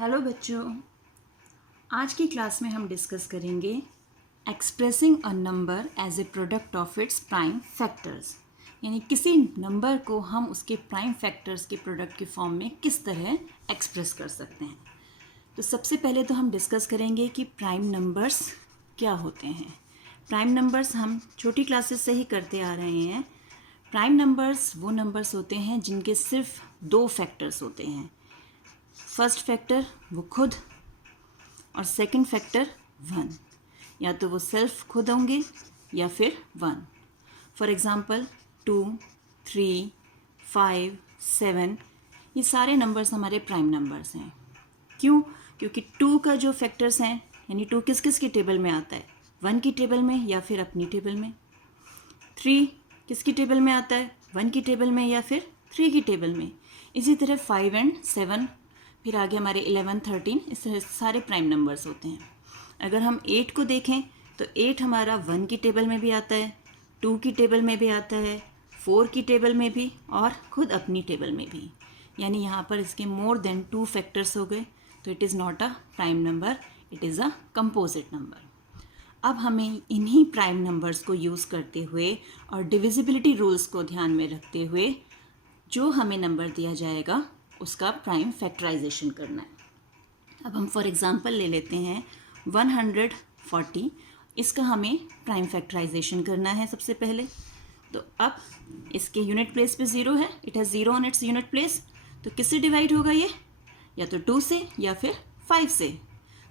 Hello बच्चों, आज की क्लास में हम डिस्कस करेंगे expressing a number as a product of its prime factors. यानी किसी नंबर को हम उसके प्राइम फैक्टर्स के प्रोडक्ट के फॉर्म में किस तरह एक्सप्रेस कर सकते हैं। तो सबसे पहले तो हम डिस्कस करेंगे कि प्राइम नंबर्स क्या होते हैं। प्राइम नंबर्स हम छोटी क्लासेस से ही करते आ रहे हैं। प्राइम नंबर्स वो नंबर्स होते हैं जिनके सिर्फ दो फैक्टर्स होते हैं। फर्स्ट फैक्टर वो खुद और सेकंड फैक्टर वन। या तो वो सेल्फ खुद होंगे या फिर वन। फॉर एग्ज़ाम्पल 2, 3, 5, 7 ये सारे नंबर्स हमारे प्राइम नंबर्स हैं। क्यों? क्योंकि 2 का जो फैक्टर्स हैं, यानी 2 किस किस की टेबल में आता है, 1 की टेबल में या फिर अपनी टेबल में। 3 किसकी टेबल में आता है, 1 की टेबल में या फिर 3 की टेबल में। इसी तरह 5 एंड 7, फिर आगे हमारे 11, 13, इस तरह सारे प्राइम नंबर्स होते हैं। अगर हम 8 को देखें तो 8 हमारा 1 की टेबल में भी आता है, 2 की टेबल में भी आता है, 4 की टेबल में भी और खुद अपनी टेबल में भी। यानी यहाँ पर इसके मोर देन 2 फैक्टर्स हो गए, तो it is not a prime number, it is a composite number. अब हमें इन्हीं प्राइम नंबर्स को यूज़ करते हुए और डिविजिबिलिटी रूल्स को ध्यान में रखते हुए जो हमें नंबर दिया जाएगा उसका प्राइम फैक्टराइजेशन करना है। अब हम फॉर एग्ज़ाम्पल ले लेते हैं 140। इसका हमें प्राइम फैक्टराइजेशन करना है सबसे पहले। तो अब इसके यूनिट प्लेस पे 0 है, it has 0 on its unit place. तो किससे डिवाइड होगा ये, या तो 2 से या फिर 5 से।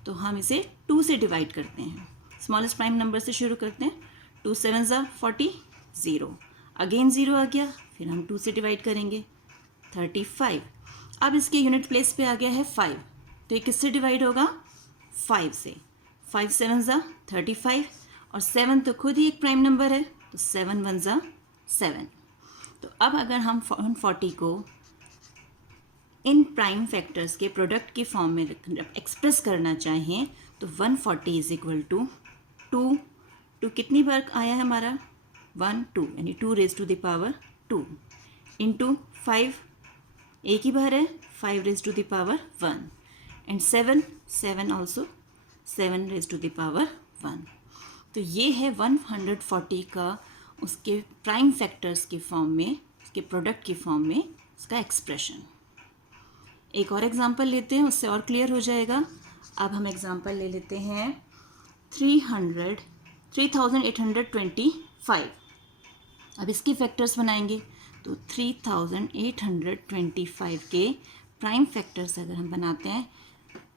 तो हम इसे 2 से डिवाइड करते हैं। स्मॉलेस्ट प्राइम नंबर से शुरू करते हैं। 2 7 ज़ा 40, 0 अगेन 0 आ गया, फिर हम 2 से डिवाइड करेंगे 35। अब इसके यूनिट प्लेस पे आ गया है 5, तो ये किससे डिवाइड होगा, 5 से। 5 7 ज़ा 35 और 7 तो खुद ही एक प्राइम नंबर है, तो 7 1 ज़ा 7। तो अब अगर हम 140 को इन प्राइम फैक्टर्स के प्रोडक्ट के फॉर्म में एक्सप्रेस करना चाहें तो 140 इज इक्वल टू 2 कितनी बार आया है हमारा, 1 2, यानी 2 raise to the power 2 into 5 एक ही बार है, 5 raise to the power 1 and 7 also 7 raise to the power 1। तो ये है 140 का उसके प्राइम फैक्टर्स के फॉर्म में, उसके प्रोडक्ट के फॉर्म में उसका एक्सप्रेशन। एक और एग्जांपल लेते हैं, उससे और क्लियर हो जाएगा। अब हम एग्जांपल ले लेते हैं 3825। अब इसके फैक्टर्स बनाएंगे तो 3825 के प्राइम फैक्टर्स अगर हम बनाते हैं,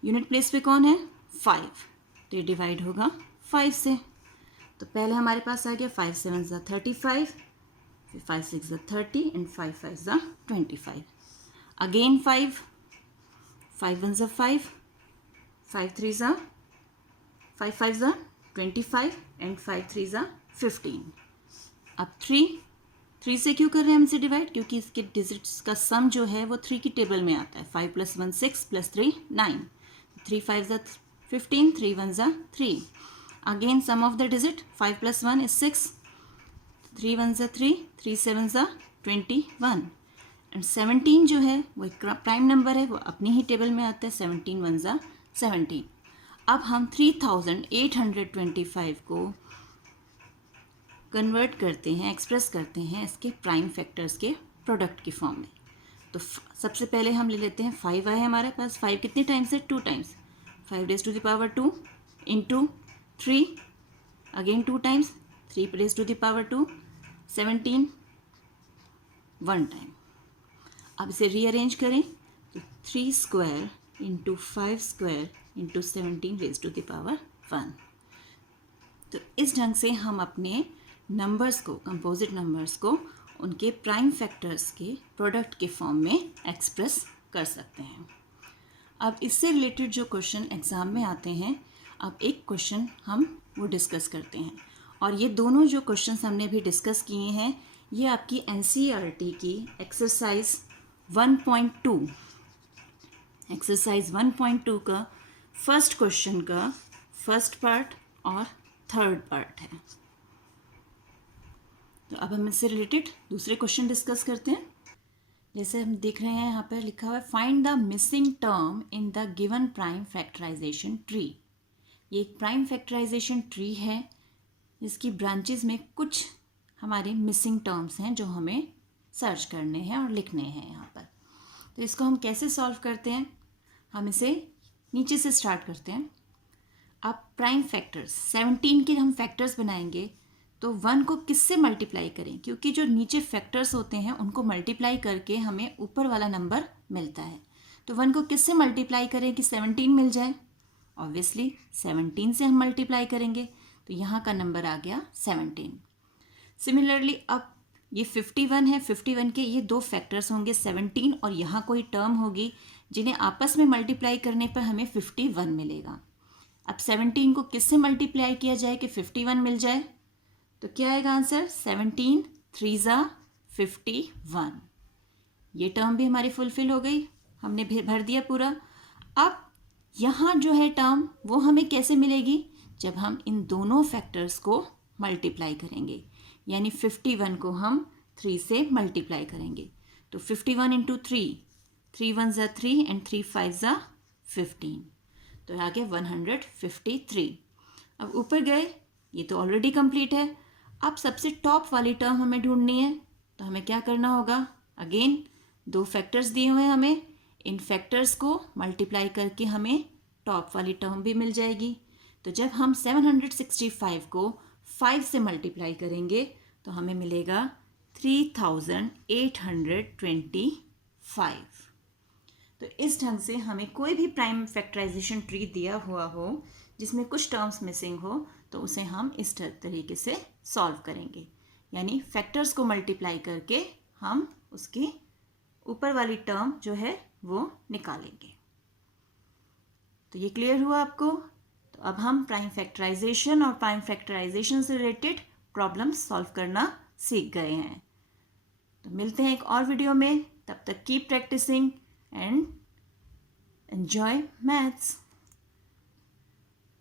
यूनिट प्लेस पे कौन है, 5, तो ये डिवाइड होगा 5 से। तो पहले हमारे पास आ गया 5 7 ज़ा 35, फिर 5 6 ज़ा 30 एंड 5 5 ज़ा 25। अगेन 5 1 ज़ा 5, 5 3 ज़ा 5 5 ज़ा 25 एंड 5 3 ज़ा 15। अब 3 से क्यों कर रहे हैं हम इसे डिवाइड, क्योंकि इसके डिजिट्स का सम जो है वो 3 की टेबल में आता है। 5 + 1 6 + 3 9, 3 5 ज़ा 15, 3 1 ज़ा 3। Again sum of the digit 5 + 1 is 6, 3 1 ज़ा 3, 3 7 ज़ा 21 एंड 17 जो है वो एक प्राइम नंबर है, वो अपनी ही टेबल में आता है। 17 1 ज़ा 17। अब हम 3825 को कन्वर्ट करते हैं, एक्सप्रेस करते हैं इसके प्राइम फैक्टर्स के प्रोडक्ट की फॉर्म में। तो सबसे पहले हम ले लेते हैं 5 आए हमारे पास। 5 कितने टाइम्स है, 2 times. 5 raise to the power 2 into 3, again 2 times, 3 raise to the power 2, 17 1 time. अब इसे रीअरेंज करें तो 3 square into 5 square into 17 raise to the power 1। तो इस ढंग से हम अपने नंबर्स को, कंपोजिट नंबर्स को उनके प्राइम फैक्टर्स के प्रोडक्ट के फॉर्म में एक्सप्रेस कर सकते हैं। अब इससे रिलेटेड जो क्वेश्चन एग्ज़ाम में आते हैं, अब एक क्वेश्चन हम वो डिस्कस करते हैं। और ये दोनों जो क्वेश्चंस हमने भी डिस्कस किए हैं, ये आपकी NCERT की एक्सरसाइज 1.2 का फर्स्ट क्वेश्चन का फर्स्ट पार्ट और थर्ड पार्ट है। तो अब हम इससे रिलेटेड दूसरे क्वेश्चन डिस्कस करते हैं। जैसे हम देख रहे हैं यहाँ पर लिखा हुआ है find the missing term in the given prime factorization tree. ये एक प्राइम फैक्टराइजेशन ट्री है, इसकी ब्रांचेस में कुछ हमारे मिसिंग टर्म्स हैं जो हमें सर्च करने हैं और लिखने हैं यहाँ पर। तो इसको हम कैसे सॉल्व करते हैं, हम इसे नीचे से स्टार्ट करते हैं। अब प्राइम फैक्टर्स 17 के हम फैक्टर्स बनाएंगे तो 1 को किससे मल्टीप्लाई करें, क्योंकि जो नीचे फैक्टर्स होते हैं उनको मल्टीप्लाई करके हमें ऊपर वाला नंबर मिलता है। तो 1 को किससे मल्टीप्लाई करें कि 17 मिल जाए, ऑब्वियसली 17 से हम मल्टीप्लाई करेंगे, तो यहाँ का नंबर आ गया 17। सिमिलरली अब ये 51 है, 51 के ये दो फैक्टर्स होंगे 17 और यहाँ कोई टर्म होगी जिन्हें आपस में मल्टीप्लाई करने पर हमें 51 मिलेगा। अब 17 को किससे मल्टीप्लाई किया जाए कि 51 मिल जाए, तो क्या आएगा आंसर 17 3 ज़ा 51। ये टर्म भी हमारी फुलफिल हो गई, हमने भर दिया पूरा। अब यहाँ जो है टर्म वो हमें कैसे मिलेगी, जब हम इन दोनों फैक्टर्स को मल्टीप्लाई करेंगे, यानी 51 को हम 3 से मल्टीप्लाई करेंगे। तो 51 इंटू 3 1 ज़ा 3 एंड 3 5 ज़ा 15, तो आ गया 153। अब ऊपर गए, ये तो ऑलरेडी कंप्लीट है। अब सबसे टॉप वाली टर्म हमें ढूंढनी है, तो हमें क्या करना होगा, अगेन दो फैक्टर्स दिए हुए हैं हमें, इन फैक्टर्स को मल्टीप्लाई करके हमें टॉप वाली टर्म भी मिल जाएगी। तो जब हम 765 को 5 से मल्टीप्लाई करेंगे तो हमें मिलेगा 3825। तो इस ढंग से हमें कोई भी प्राइम फैक्टराइजेशन ट्री दिया हुआ हो जिसमें कुछ टर्म्स मिसिंग हो तो उसे हम इस तरीके से सॉल्व करेंगे, यानी फैक्टर्स को मल्टीप्लाई करके हम उसकी ऊपर वाली टर्म जो है वो निकालेंगे। तो ये क्लियर हुआ आपको। तो अब हम प्राइम फैक्टराइजेशन और प्राइम फैक्टराइजेशन से रिलेटेड प्रॉब्लम्स सॉल्व करना सीख गए हैं। तो मिलते हैं एक और वीडियो में, तब तक keep practicing and enjoy maths.